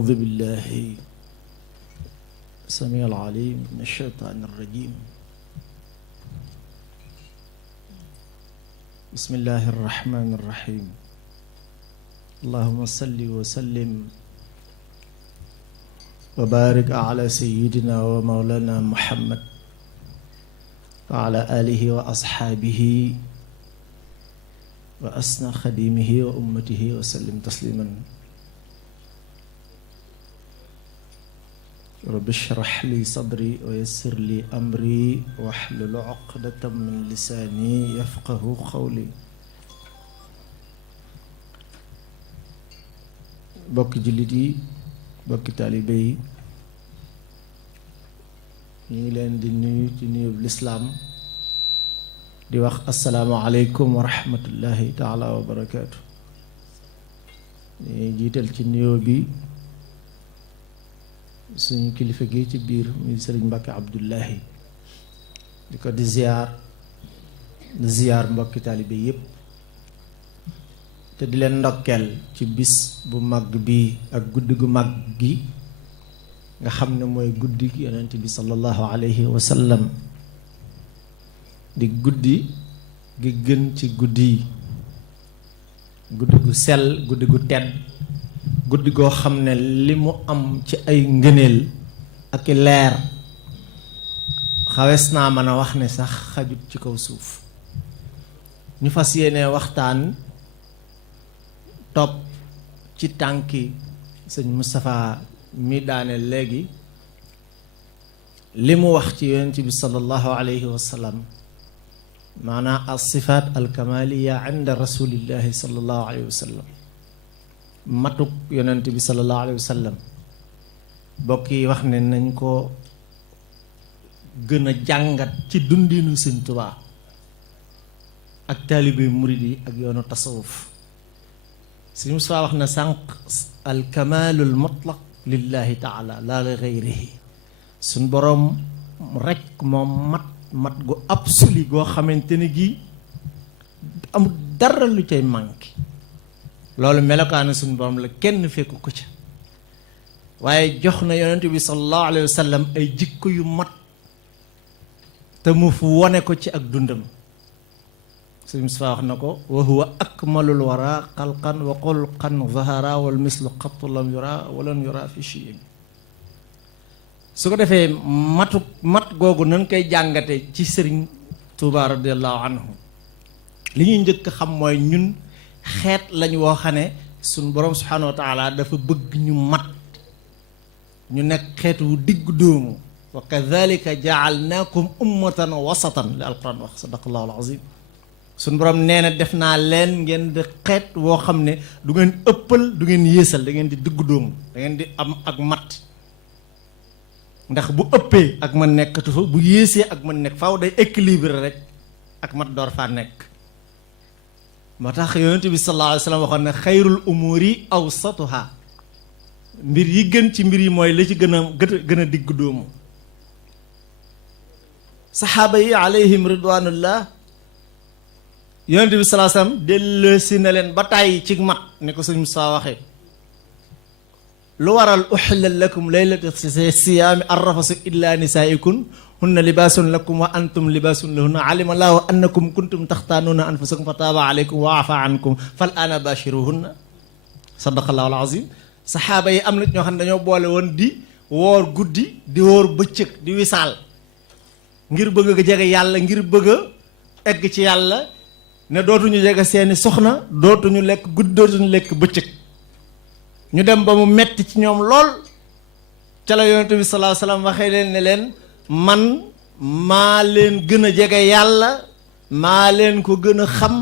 أعوذ بالله السميع العليم من الشيطان الرجيم بسم الله الرحمن الرحيم اللهم صل وسلم وبارك على سيدنا ومولانا محمد وعلى آله وأصحابه وأسنى خديمه وأمته وسلم تسليما رب اشرح لي صدري ويسر لي أمري واحلل عقدة من لساني يفقه قولي bokki jullit yi bokki taalibe yi ñu ngi leen di nuyu ci nuyub lislaam di wax assalaamu aleykum wa rahmatullahi taala wa barakaatu ñu jiital ci nuyoo bi suñu kilifa gi ci biir muy sëriñ Mbàkke Abdullahi di ko di ziyaar mbokki taalibe yépp te di leen ndokkeel ci bis bu mag bi ak guddi gu mag gi nga xam ne mooy guddi gi yonent bi sallallahu alayhi wa sallam di guddi gi gën ci guddi yi guddi gu sell guddi gu tedd guddi goo xam ne li mu am ci ay ngëneel ak i leer xawes naa mën a wax ne sax xajut ci kaw suuf ñu fas yéene waxtaan topp ci tànki sëñ Moustapha mi daane léegi li mu wax ci yonent bi sallallahu alayhi wa sallam maanaam as sifaat al kamaliya inda rasulillahi sallallahu alayhi wa sallam matuk yonent bi sallallahu alayhi wa sallam bokk yi wax ne nañ ko gën a jàngat ci dundinu sëñ Tuubaa ak taalibe murid yi ak yoonu tasawuf sëñ Musaa wax na sànq al kamalul mutlaq lillahi taala laa li gayrihi suñ boroom rekk moom mat gu absolu goo xamante ne gi amul dara lu cay manqué loolu melokaanu suñ boroom la kenn fekku ko ca waaye jox na yonent bi sallallahu alayhi wa sallam ay jikko yu mat te mu fu wone ko ci ak dundam sëñ Musaa wax na ko wa huwa akmalul wara xalqan wa xulqan zahara wal mislu xattu lam yura walan yura fi shay'in su ko defee mat googu nañ koy jàngate ci sëriñ Tuubaa radiallahu anhu li ñuy njëkk xam mooy ñun xeet lañ woo xam ne suñ boroom subhanahu wa taala dafa bëgg ñu mat ñu nekk xeet wu diggu dóomu wa kadhalika jaalnaakum ummatan wasatan li alquran wax sadaqallahu alazim suñ borom nee na def naa leen ngeen di xeet woo xam ne du ngeen ëppal du ngeen yéesal da ngeen di diggu dóomu da ngeen di am ak mat ndax bu ëppee ak man nekkatu fa bu yéesee ak man nekk faaw day équilibre rek ak mat door faa nekk moo tax yonent bi sallallahu alayhi wa sallam waxoon ne xayrul umuri awsatuha mbir yi gën ci mbir yi mooy la ci gën a diggu dóomu saxaaba yi alayhim ridwanullah yonent bi sallallahu alayhi wasallam delloosi na leen ba tàyyi ci mat ni ko sëñ Musaa waxee lu waral uxilla lakum laylata siyaami arrafasu illa nisaikum hunna libaasun lakum wa antum libaasun lahunna alima laahu annakum kuntum taxtaanuuna anfusakum fa taaba alaykum wa afa ankum fal aana bashiruhunna sadaqallahu alazim saxaaba yi am na ñoo xam ne dañoo boole woon di woor guddi di woor bëccëg di wisaal ngir bëgg a jege yàlla ngir bëgg a egg ci yàlla ne dootuñu jege seeni soxna dootuñu lekk guddi dootuñu lekk bëccëg ñu dem ba mu metti ci ñoom lool ca la yonent bi sallallahu alayhi wasallam waxee leen ne leen man maa leen gën a jege yàlla maa leen ko gën a xam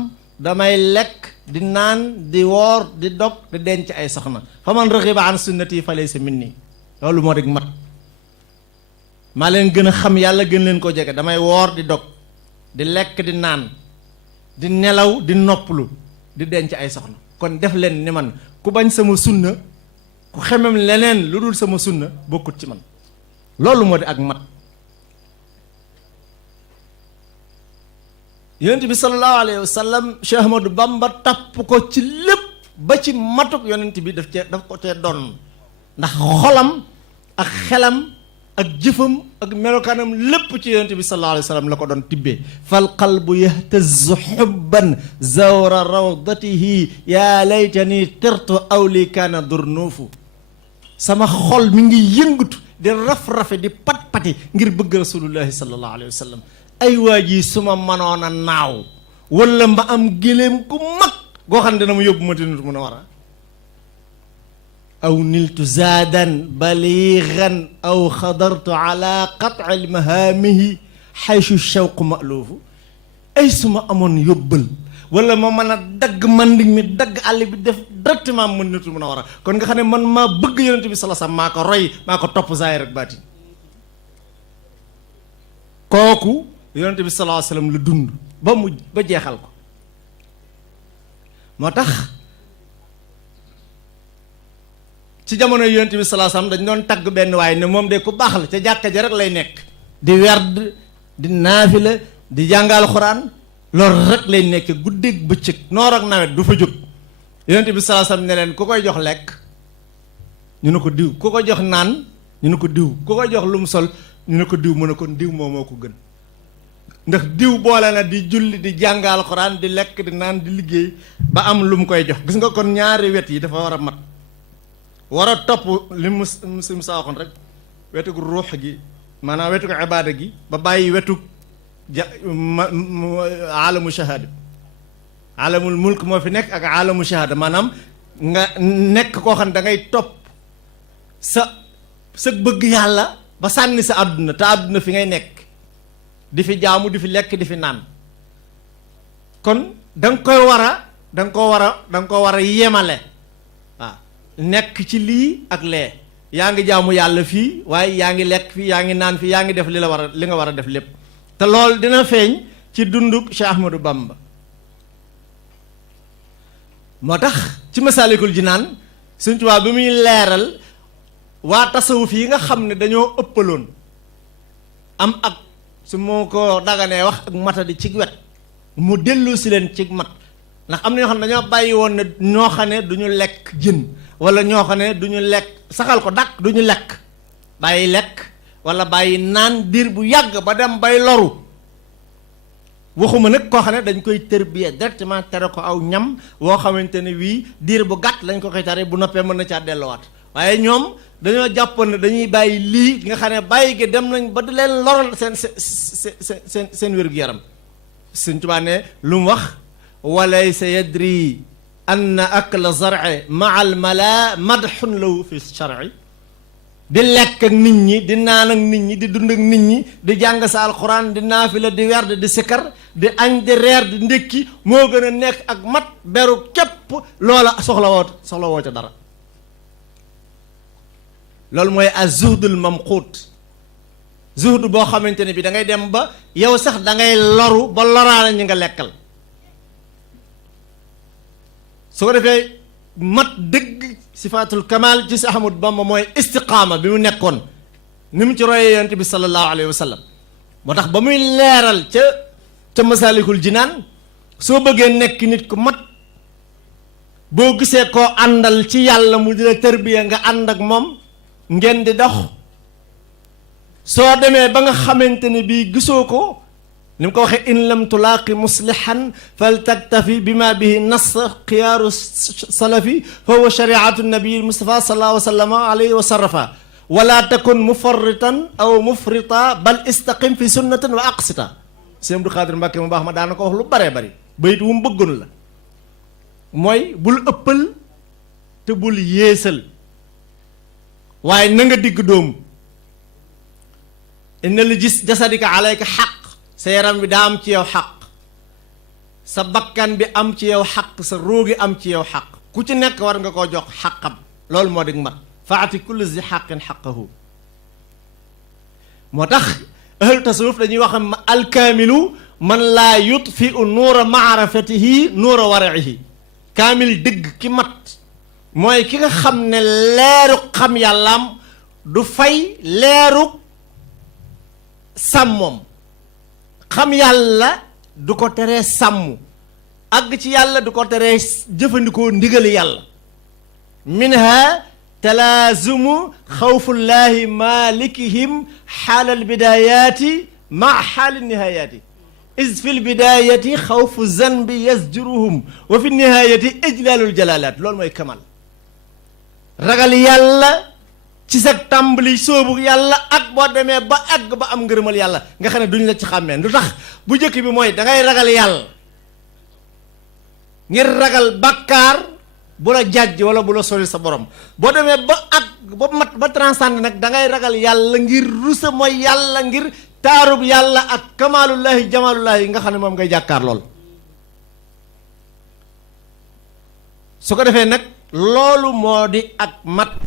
damay lekk di naan di woor di dog di denc ay soxna fa man raxiba an sunnati fa laysa minni loolu moo rek mat maa leen gën a xam yàlla gën leen ko jege damay woor di dog di lekk di naan di nelaw di noppalu di denc ay soxna kon def leen ni man ku bañ sama sunna ku xemem leneen lu dul sama sunna bokkut ci man loolu moo di ak mat yonent bi sallallahu alayhi wa sallam Cheikh Ahmadou Bamba tapp ko ci lépp ba ci matuk yonent bi daf ko cee doon ndax xolam ak xelam ak jëfam ak melokaanam lépp ci yonent bi sallallahu alayhi wa sallam la ko doon tibbee fal qalbu yahtazu xubban zawra rawdatihi yaa laytani tirtu aw li kaana durnuufu sama xol mi ngi yëngatu di raf-rafe di pat-pati ngir bëgg rasulullahi sallallahu alayhi wa sallam ay waa ji su ma mënoon a naaw wala ma am géléem gu mag goo xam ne dana ma yóbbu Madinatu Munawwara aw niltu zaadan baligan aw xadartu ala qat'i almahaamihi xaysu shawqu maluufu ay su ma amoon yóbbal wala ma mën a dagg manding mi dagg àll bi def directement Madinatu Munawwara kon nga xam ne man maa bëgg yonent bi sallallahu alayhi wasallam maa ko roy maa ko topp zaahir ak baatin kooku yonent bi sallallahu alayhi wasallam la dund ba jeexal ko moo tax ci jamono yonent bi sallallahu alayhi wasallam dañ doon tagg benn waaye ne moom de ku baax la ca jàkka ja rek lay nekk di werd di naafila di jàngal xuraan loolu rek lay nekk guddeeg bëccëg noor ak nawet du fa jóg yonent bi sallallahu alayhi wasallam ne leen ku koy jox lekk ñu ne ko diw ku ko jox naan ñu ne ko diw ku ko jox lu mu sol ñu ne ko diw mu ne kon diw moo ko gën ndax diw boole na di julli di jàngal xuraan di lekk di naan di liggéey ba am lu mu koy jox gis nga kon ñaari wet yi dafa war a mat war a topp li mu sa waxoon rek wetu ruux gi maanaam wetu ibaada gi ba bàyyi wetu alamu shahada alamul mulk moo fi nekk ak alamu shahada maanaam nga nekk koo xam ne da ngay topp sa bëgg yàlla ba sànni sa àdduna te àdduna fi ngay nekk di fi jaamu di fi lekk di fi naan kon da nga ko war a yemale waaw nekk ci lii ak lee yaa ngi jaamu yàlla fii waaye yaa ngi lekk fii yaa ngi naan fii yaa ngi def li nga war a def lépp te loolu dina feeñ ci dunduk Cheikh Ahmadou Bamba moo tax ci Masaalikul Jinaan Sëñ Tuubaa bi muy leeral waa tasawuf yi nga xam ne dañoo ëppaloon am ak su moo ko daganee wax ak matadi ci wet mu dellu si leen ci mat ndax am na ñoo xam ne dañoo bàyyi woon ne ñoo xam ne du ñu lekk jën wala ñoo xam ne du ñu lekk saxal ko dakk du ñu lekk bàyyi lekk wala bàyyi naan diir bu yàgg ba dem bay loru waxuma nag koo xam ne dañ koy tërbiya directement tere ko aw ñam woo xamante ne wii diir bu gàtt lañ ko koy tere bu noppee mën na caa delluwaat waaye ñoom dañoo jàppoon ne dañuy bàyyi lii nga xam ne bàyyi gi dem nañ ba di leen loral seen wér-gu-yaram Sëñ Tuubaa ne lu mu wax walaysa yadri anna akla zar'i maa al mala madxun lahu fi shar'i di lekk ak nit ñi di naan ak nit ñi di dund ak nit ñi di jàng sa alxuraan di naafila di werd di sikkar di añ di reer di ndékki moo gën a nekk ak mat beru képp loola soxla woo ca dara loolu mooy az-zuhdul mamquut zuhd boo xamante ne bi da ngay dem ba yow sax da ngay loru ba loraale ñi nga lekkal su ko defee mat dëgg sifaatul kamal ci si Ahmadu Bamba mooy istiqaama bi mu nekkoon ni mu ci royee yonent bi sallallahu alayhi wa sallam moo tax ba muy leeral ca Masaalikul Jinaan soo bëggee nekk nit ku mat boo gisee koo àndal ci yàlla mu di la tërbiya nga ànd ak moom ngeen di dox soo demee ba nga xamante ne bii gisoo ko ni mu ko waxee in lam tulaaqi muslihan fal taktafi bima bihi nas xiyaaru salafi fa huwa shariatu nabii Mustafa sallallahu alayhi wa sarrafa wala takun mufarritan aw mufrita bal istaqim fi sunnatin wa aqsita Sëñ Abdou Khadir Mbàkke mu baax ma daana ko wax lu baree bari bayit wu mu bëggoon la mooy bul ëppal te bul yéesal waaye na nga digg dóomu inna li gis jasadika alayka xaq sa yaram bi daa am ci yow xaq sa bakkan bi am ci yow xaq sa róogi am ci yow xaq ku ci nekk war nga koo jox xaqam loolu moo dig mat faati kulli zi xaqin xaqahu moo tax ahlu tasawuf dañuy wax alkaamilu man laa yutfiu nuura maarifatihi nuura waraihi kaamil dëgg ki mat mooy ki nga xam ne leeru xam yàllaam du fay leeru sàmmoom xam yàlla du ko teree sàmm àgg ci yàlla du ko teree jëfandikoo ndigali yàlla minha talaazumu xawfullahi malikihim xaalal bidayaati ma xaali nihayaati is fi lbidayati xawfu zanbi yasjuruhum wa fi nihayati ijlalul jalalaat loolu mooy kamal ragal yàlla ci sa tàmbali soobu yàlla ak boo demee ba àgg ba am ngërëmal yàlla nga xam ne duñ la ci xàmmee lu tax bu njëkk bi mooy da ngay ragal yàlla ngir ragal bàkkaar bu la jàjj wala bu la sori sa borom boo demee ba àgg ba mat ba transcende nag da ngay ragal yàlla ngir rusa mooy yàlla ngir taarub yàlla ak kamaalullahi jamaalullahi nga xam ne moom ngay jàkkaar lool su ko defee nag loolu moo di ak mat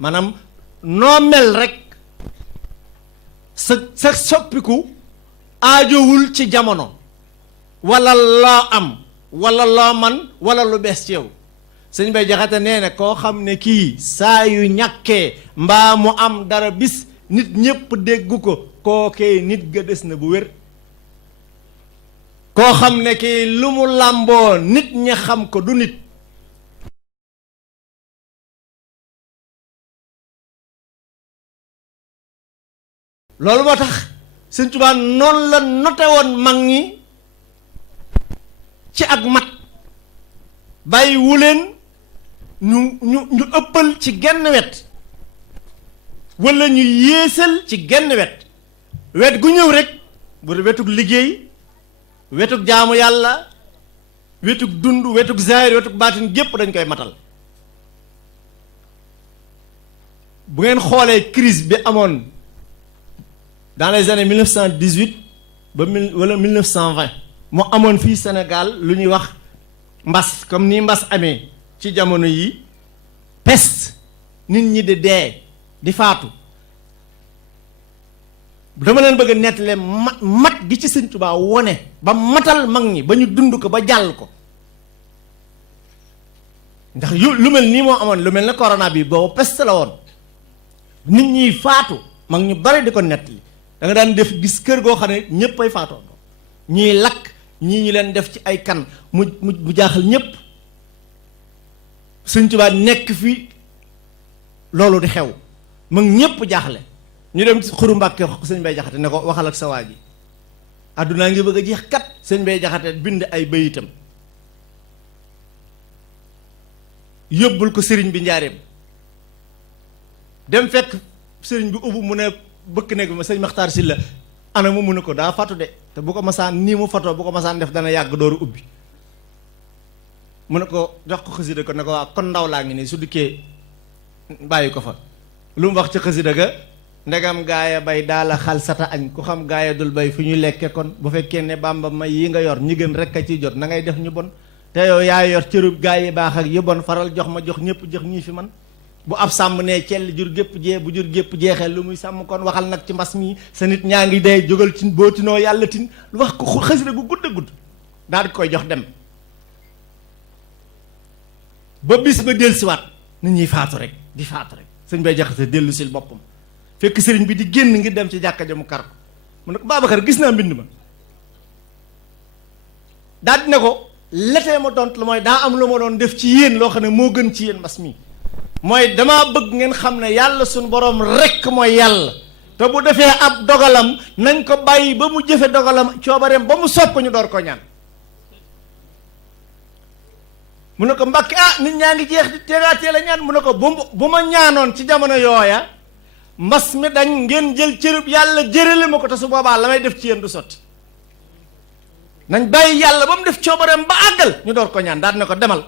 maanaam noo mel rek sa soppiku aajowul ci jamono wala loo am wala loo man wala lu bees ci yow sëñ Bay Jaxate nee na koo xam ne kii saa yu ñàkkee mbaa mu am dara bis nit ñépp déggu ko kookee nit ga des na bu wér koo xam ne kii lu mu làmboo nit ña xam ko du nit loolu moo tax Sëñ Tuubaa noonu la note woon mag ñi ci ak mat bàyyi wuleen ñu ëppal ci genn wet wala ñu yéesal ci genn wet gu ñëw rek bu wetug liggéey wetug jaamu yàlla wetug dund wetug zaahir wetug baatin gépp dañ koy matal bu ngeen xoolee crise bi amoon dans les années 1918 ba wala 1920 moo amoon fii Sénégal lu ñuy wax mbas comme ni mbas amee ci jamono yi peste nit ñi di dee di faatu dama leen bëgg a nettale mat gi ci Sëñ Tuubaa wone ba matal mag ñi ba ñu dund ko ba jàll ko ndax lu mel nii moo amoon lu mel ne corona bi boobu peste la woon nit ñiy faatu mag ñu bari di ko nettali da nga daan def gis kër goo xam ne ñëpp ay faatoo ñiy lakk ñii ñu leen def ci ay kan mu jaaxal ñëpp Sëñ Tuubaa nekk fi loolu di xew mag ñëpp jaaxle ñu dem Xuru Mbàkke Sëñ Bay Jaxate ne ko waxal ak sa waa ji àddunaa ngi bëgg a jeex kat Sëñ Bay Jaxate bind ay bayitam yóbbul ko sëriñ bi njaareem dem fekk sëriñ bi ubbu mu ne bëkk nekk bi ma sëñ Maxtaar Silla ana mu ne ko daa fatu de te bu ko masaan nii mu fatoo bu ko masaan def dana yàgg dooru ubbi mu ne ko jox ko xasida ko ne ko waa kon ndaw laa ngi nii su dikkee bàyyi ko fa lu mu wax ci xasida ga ndegam gaaya bay daala xal sata añ ku xam gaaya dul bay fu ñu lekke kon bu fekkee ne Bàmba may yi nga yor ñi gën rek a ciy jot na ngay def ñu bon te yow yaa yor cërub gaa yi baax ak yu bon faral jox ma jox ñëpp jox ñii fi man bu ab sàmm ne cell jur gépp jee bu jur gépp jeexee lu muy sàmm kon waxal nag ci mbas mi sa nit ñaa ngi dee jógal ci bootinoo yàlla tin lu wax ko xasida gu gudd a gudd daal di koy jox dem ba bis ba dellusiwaat nit ñuy faatu rek di faatu rek Sëñ Bay Jaxate dellu sil boppam fekk sëriñ bi di génn ngir dem ci jàkka ja mu kar ko mu ne ko Babacar gis naa mbind ma daal di ne ko letee ma tontu la mooy daa am lu ma doon def ci yéen loo xam ne moo gën ci yéen mbas mi mooy damaa bëgg ngeen xam ne yàlla suñu boroom rekk mooy yàlla te bu defee ab dogalam nañ ko bàyyi ba mu jëfe dogalam coobareem ba mu sopp ko ñu door ko ñaan mu ne ko Mbàkke nit ñaa ngi jeex di tegaatee la ñaan mu ne ko bu ma ñaanoon ci jamono yooya mbas mi dañ ngeen jël cërub yàlla jërale ma ko te su boobaa la may def ci yéen du sotti nañ bàyyi yàlla ba mu def coobareem ba àggal ñu door ko ñaan daal ne ko demal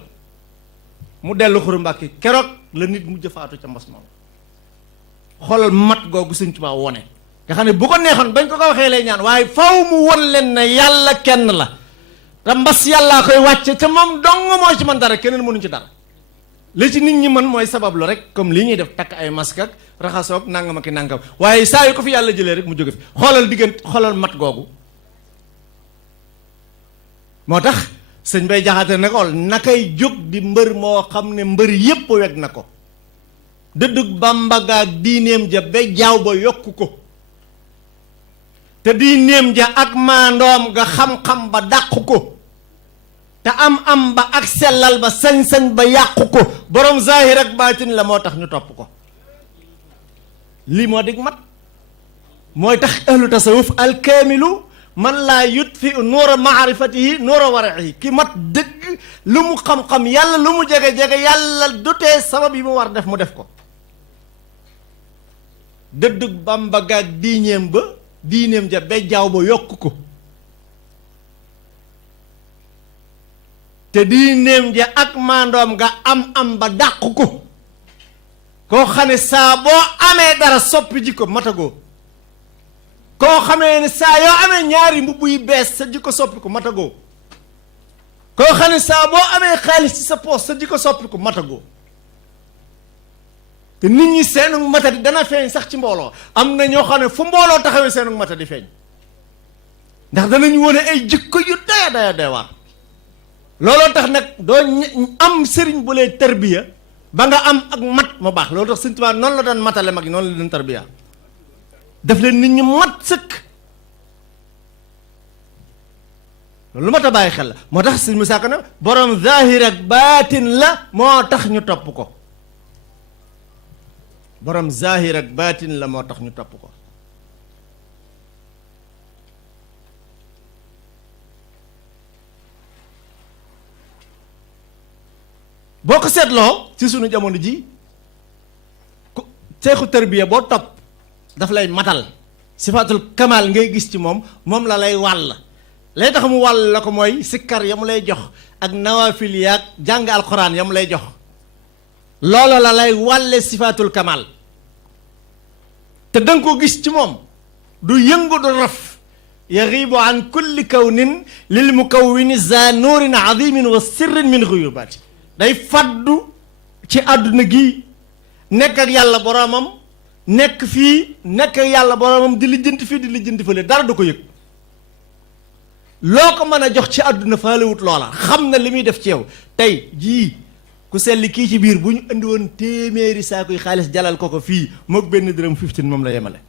mu dellu Xuru Mbàkke keroog la nit mujj faatu ca mbas moom xoolal mat googu Sëñ Tuubaa wone nga xam ne bu ko neexoon bañ ko ko waxee lay ñaan waaye faw mu won leen ne yàlla kenn la te mbas yàllaa koy wàcce te moom dong moo ci man dara keneen mënuñ ci dara li ci nit ñi mën mooy sabablu rek comme li ñuy def takk ay masque ak raxasoog nangam ak i nangam waaye saa yu ko fi yàlla jëlee rek mu jóge fi xoolal mat googu moo tax Sëñ Bay Jaxate ne ko nakay jóg di mbër moo xam ne mbër yépp weg na ko dëddug Bàmba ga ak diineem ja ba jaaw ba yokku ko te diineem ja ak maandoom nga xam-xam ba dàqu ko te am ba ak sellal ba sañ-sañ ba yàqu ko borom zahir ak baatin la moo tax ñu topp ko. lii moo dig mat mooy tax ahlu tasawuf alkaamilu man laa yutfi nuura maarifatihi nuura wara'ihi ki mat dëgg lu mu xam-xam yàlla lu mu jege-jege yàlla dutee sabab yi mu war def mu def ko. dëddug Bàmba gaag diineem ja bejjaaw ba yokk ko te diineem ja ak maandoom nga am ba dàq ko koo xam ne saa boo amee dara soppi jikko matagoo koo xamee ne saa yoo amee ñaari mbubb yu bees sa jikko soppi ko matagoo koo xam ne saa boo amee xaalis ci sa poos sa jikko soppi ko matagoo te nit ñi seenu matadi dana feeñ sax ci mbooloo am na ñoo xam ne fu mbooloo taxawee seenu matadi feeñ ndax danañu wone ay jikko yu daya waar looloo tax nag doo am sëriñ bu lay tarbiya ba nga am ak mat mu baax loolu tax Sëriñ Tuubaa noonu la doon matale mag yi noonu la doon tarbiya def leen nit ñi mat sëkk loolu lu mat a bàyyi xel la moo tax Sëriñ Musaa Ka ne borom zahir ak baatin la moo tax ñu topp ko borom zahir ak baatin la moo tax ñu topp ko boo ko seetloo ci sunu jamono ji ku seexu tarbiya boo topp daf lay matal sifaatul kamal ngay gis ci moom la lay wàll lay tax mu wàll la ko mooy sikkar ya mu lay jox ak nawaafil yaag jàng alxuraan ya mu lay jox loolu la lay wàlle sifaatul kamal te danga ko gis ci moom du yëngu du raf yaxiibu an kulli kawnin lil mukawwini za nuurin azimin wa sirrin min xuyubaati day faddu ci àdduna gi nekk ak yàlla boromam nekk fii nekk ak yàlla boromam di lijjanti fii di lijjanti fële dara du ko yëg loo ko mën a jox ci àdduna faalewut loola xam na li muy def ci yow tey jii ku selli kii ci biir bu ñu indi woon téeméeri saakuy xaalis jalal ko fii mook benn dërëm 15 moom la yemale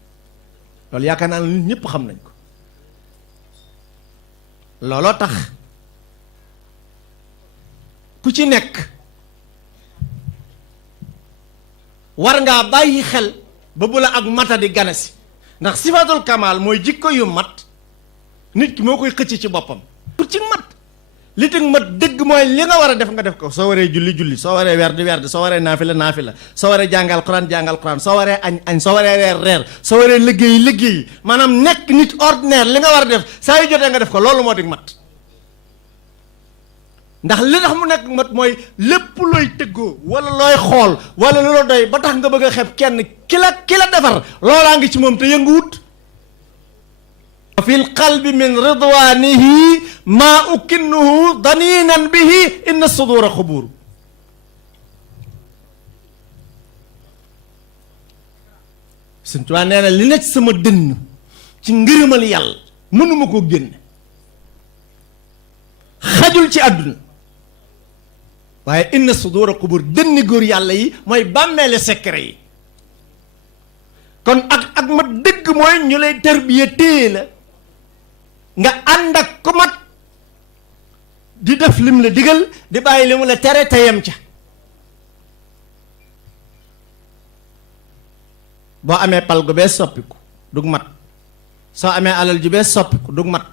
loolu yaakaar naa ne nit ñëpp xam nañ ko looloo tax ku ci nekk war ngaa bàyyi xel ba bu la ak mata di ganasi ndax sifatul kamal mooy jikko yu mat nit ki moo koy xëcc ci boppam pour ci mat li tax mat dëgg mooy li nga war a def nga def ko soo waree julli soo waree werd soo waree naafila soo waree jàngal quran soo waree añ soo waree reer soo waree liggéey maanaam nekk nit ordinaire li nga war a def saa yu jotee nga def ko loolu moo dig mat ndax li tax mu nekk mat mooy lépp looy tëggoo wala looy xool wala lu la doy ba tax nga bëgg a xeeb kenn ki la defar loolaa ngi ci moom te yënguwut fi l qalbi min ridwanihi maa ukinnuhu daninan bihi inna sudura xubuur Sëñ Tuubaa nee na li nekk sama dënn ci ngërëmal yàlla mënuma koo génne xajul ci àdduna waaye inna sudura xubuur dënni góor yàlla yi mooy bàmmeele secret yi kon ak ma dëgg mooy ñu lay tarbiya téye la nga ànd ak ku mat di def lim la digal di bàyyi li mu la tere teyam ca boo amee pal gu bees soppiku dug mat soo amee alal ju bees soppiku dug mat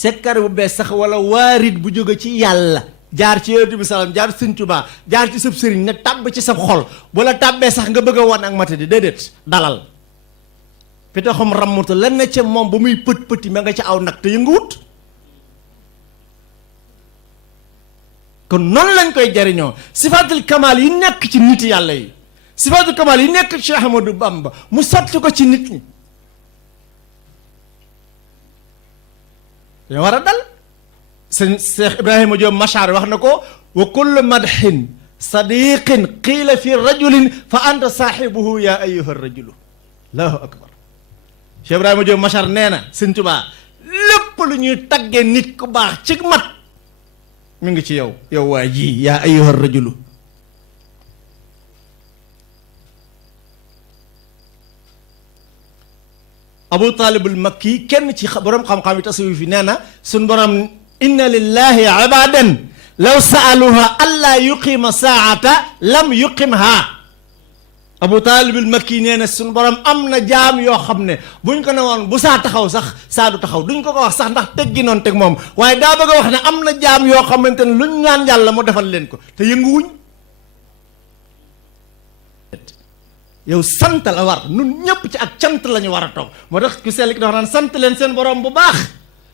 sekkar bu bees sax wala waarit bu jóge ci yàlla jaar ci Yonent bi salaam jaar Sëñ Tuubaa jaar ci sab sëriñ ne tàbb ci sab xol bu la tàbbee sax nga bëgg a wan ak mata di déedéet dalal pitaxum rammuta lan na ca moom ba muy pëti ma nga ca aw nag te yënguwut kon noonu lañ koy jariñoo sifaatul kamal yi nekk ci nit yàlla yi sifaatul kamal yi nekk ci Ahmadou Bamba mu sotti ko ci nit ñi dañu war a dal sëñ Cheikh Ibrahima Diop Machar wax na ko wa kullu madhin sadiqin qiila fi rajulin fa anta saaxibuhu yaa ayyuha rajulu allahu akbar Cheikh Ibrahima Diop Machar nee na Sëñ Tuubaa lépp lu ñuy taggee nit ku baax ci mat mi ngi ci yow waa ji yaa ayyuha rajulu Abu Taalibul Makki kenn ci borom xam-xam yi tasawuf yi nee na suñ borom inna lillahi ibadan law saaluha allaa yuqima saata lam yuqimha. Abu Taalib al Makki nee na suñu borom am na jaam yoo xam ne buñ ko ne woon bu saa taxaw sax saa du taxaw, duñ ko ko wax sax ndax teggi noonu teg moom, waaye daa bëgg a wax ne am na jaam yoo xamante ne luñ ñaan yàlla mu defal leen ko te yënguwuñ. yow sant la war, nun ñëpp ci ak cant la ñu war a toog. moo tax ku sell ki dafa naan sant leen seen borom bu baax,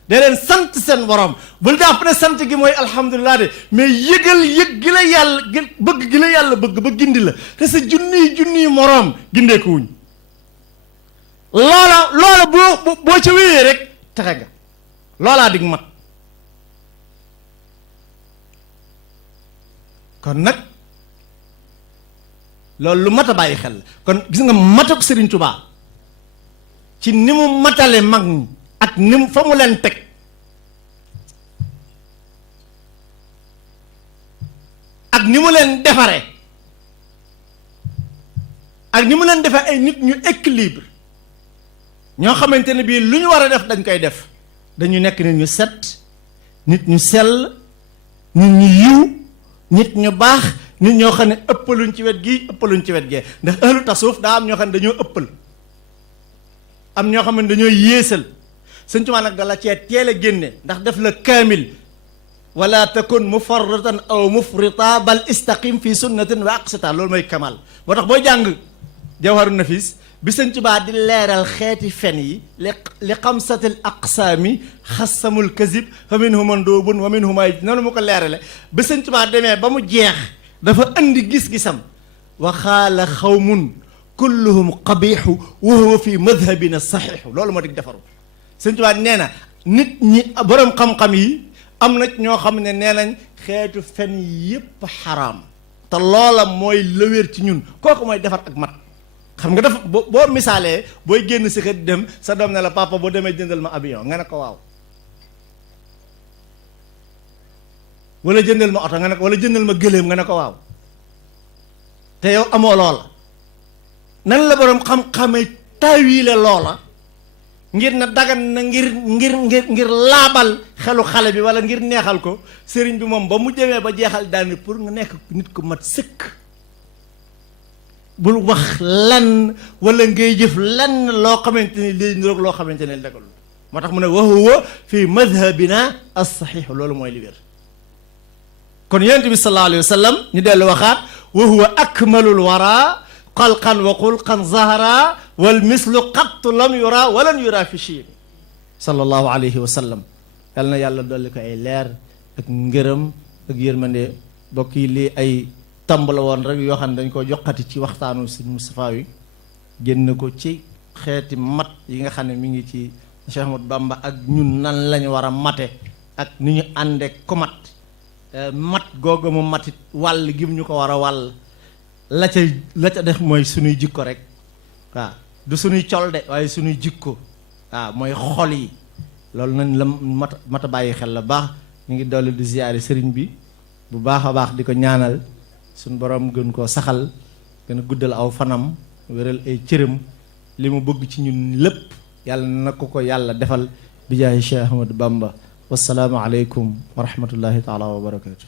de leen sant seen borom. bul jàpp ne sant gi mooy alhamdulilah de, mais yëgal yëg gi la yàlla bëgg gi la yàlla bëgg ba gindi la te sa junniy moroom gindeeku wuñ. loola boo ca wéyee rek texe nga, loolaa dig mat. kon nag loolu lu mat a bàyyi xel. kon gis nga matuk Sëriñ Tuubaa ci ni mu matale mag ñi ak ni mu fa mu leen teg, ak ni mu leen defare, ak ni mu leen defee ay nit ñu équilibre ñoo xamante ne bii lu ñu war a def dañ koy def. dañu nekk nit ñu set, nit ñu sell, nit ñu yiw, nit ñu baax, nit ñoo xam ne ëppaluñ ci wet gii ëppaluñ ci wet gee. ndax ahlu tasawuf daa am ñoo xam ne dañoo ëppal, am ñoo xam ne dañoo yéesal. Sëñ Tuubaa nag dala cee teel a génne ndax def la kaamil, wala takun mufarritan aw mufrita bal istaqim fi sunnatin wa aqsita. loolu mooy kamal. moo tax booy jàng Jawharu Nafis bi Sëñ Tuubaa di leeral xeeti fen yi li xamsatil aqsaami xasamul kazib fa minhum mandubun wa minhum ay, noonu mu ko leerale. bi Sëñ Tuubaa demee ba mu jeex dafa andi gis-gisam. wa xaala xawmun kulluhum qabiixu wa huwa fi madhabina saxiixu. loolu moo di defaru. Sëñ Tuubaa nee na nit ñi boroom xam-xam yi am na ñoo xam ne nee nañ xeetu fen yépp xaraam, te loola mooy lëwéer ci ñun. kooku mooy defar ak mat. xam nga dafa boo misaalee booy génn si xët dem sa doom ne la papa boo demee jëndal ma avion nga ne ko waaw, wala jëndal ma oto nga ne ko, wala jëndal ma gëléem nga ne ko waaw, te yow amoo loola. nan la boroom xam-xamee taawiile loola ngir na dagan na ngir laabal xelu xale bi wala ngir neexal ko. sëriñ bi moom ba mu demee ba jeexal daani pour nga nekk nit ko mat sëkk, bul wax lan wala ngay jëf lan loo xamante ni léegi niroog loo xamante ne legal. moo tax mu ne wa huwa fi madhabina as-sahih. loolu mooy li wér. kon yonent bi sallallahu alayhi wa sallam ñu dellu waxaat wa huwa akmalul wara xalqan wa xulqan zahara wal mislu qattu lam yura walan yura fi shay. sallallahu alayhi wa sallam. yal na yàlla dolli ko ay leer ak ngërëm ak yërmande. bokk yi lii ay tomb la woon rek yoo xam ne dañ ko joxati ci waxtaanu Sëñ Moustapha wi, génn ko ci xeeti mat yi nga xam ne mi ngi ci Cheikh Ahmadou Bamba ak ñun nan lañu war a mate ak ni ñu àndee ko mat googu mu matit wàll gi ñu ko war a wàll. la ca def mooy suñuy jikko rek. waaw du suñuy col de waaye suñuy jikko. waaw mooy xol yi. loolu nañ la mat a bàyyi xel la baax. ñu ngi dolli di ziyaare sëriñ bi bu baax a baax di ko ñaanal suñ borom gën koo saxal, gën a guddal aw fanam, wéral ay cëram, li mu bëgg ci ñun lépp yàlla na ko yàlla defal bi jaahi Cheikh Ahmadou Bamba. wassalaamu aleykum wa rahmatullahi taala wa barakatu.